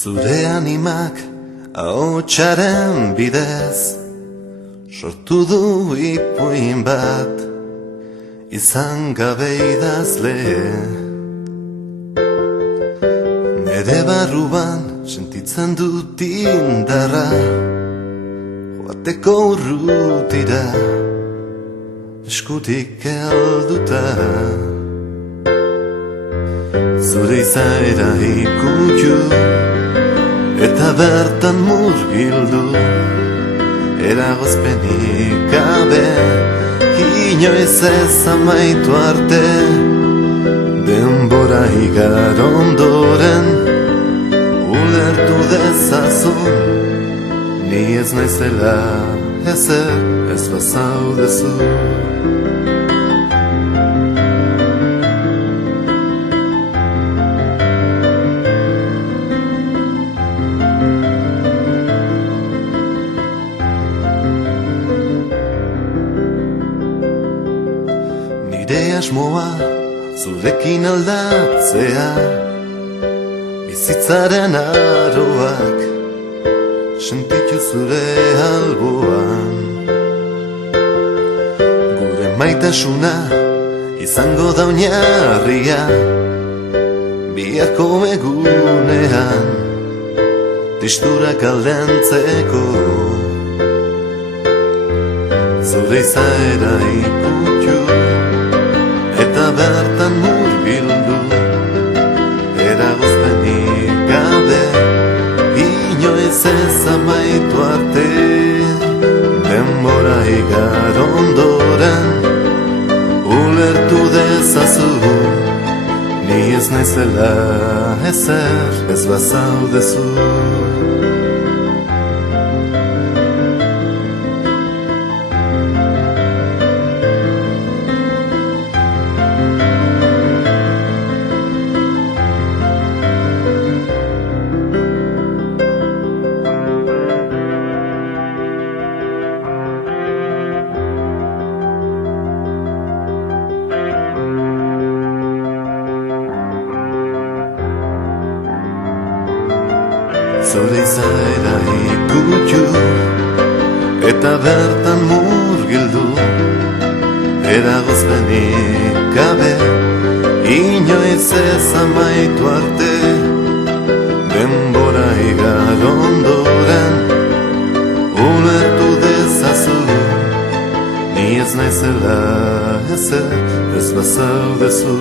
Zure animak ahotsaren bidez sortu du ipuin bat izan gabe idazle. Nere barruan sentitzen dut indarra joateko urrutira eskutik helduta. Zure izaera ikutu eta bertan murgildu, eragozpenik gabe inoiz ez amaitu arte. Denbora igar ondoren ulertu dezazun, ni ez naizela ezer ez bazaudezu. Nire asmoa zurekin aldatzea, bizitzaren aroak sentitu zure alboan. Gure maitasuna izango da oinarria biharko egunean tristurak aldentzeko. Zure izaera ikutu eta bertan murgildu, eragozpenik gabe inoiz ez amaitu arte. Denbora igar ondoren ulertu dezazu, ni ez naizela ezer ez bazaudezu. Zure izaera ikutu eta bertan murgildu, eragozpenik gabe inoiz ez amaitu arte. Denbora igar ondoren ulertu dezazu, ni ez naizela ezer ez bazaudezu.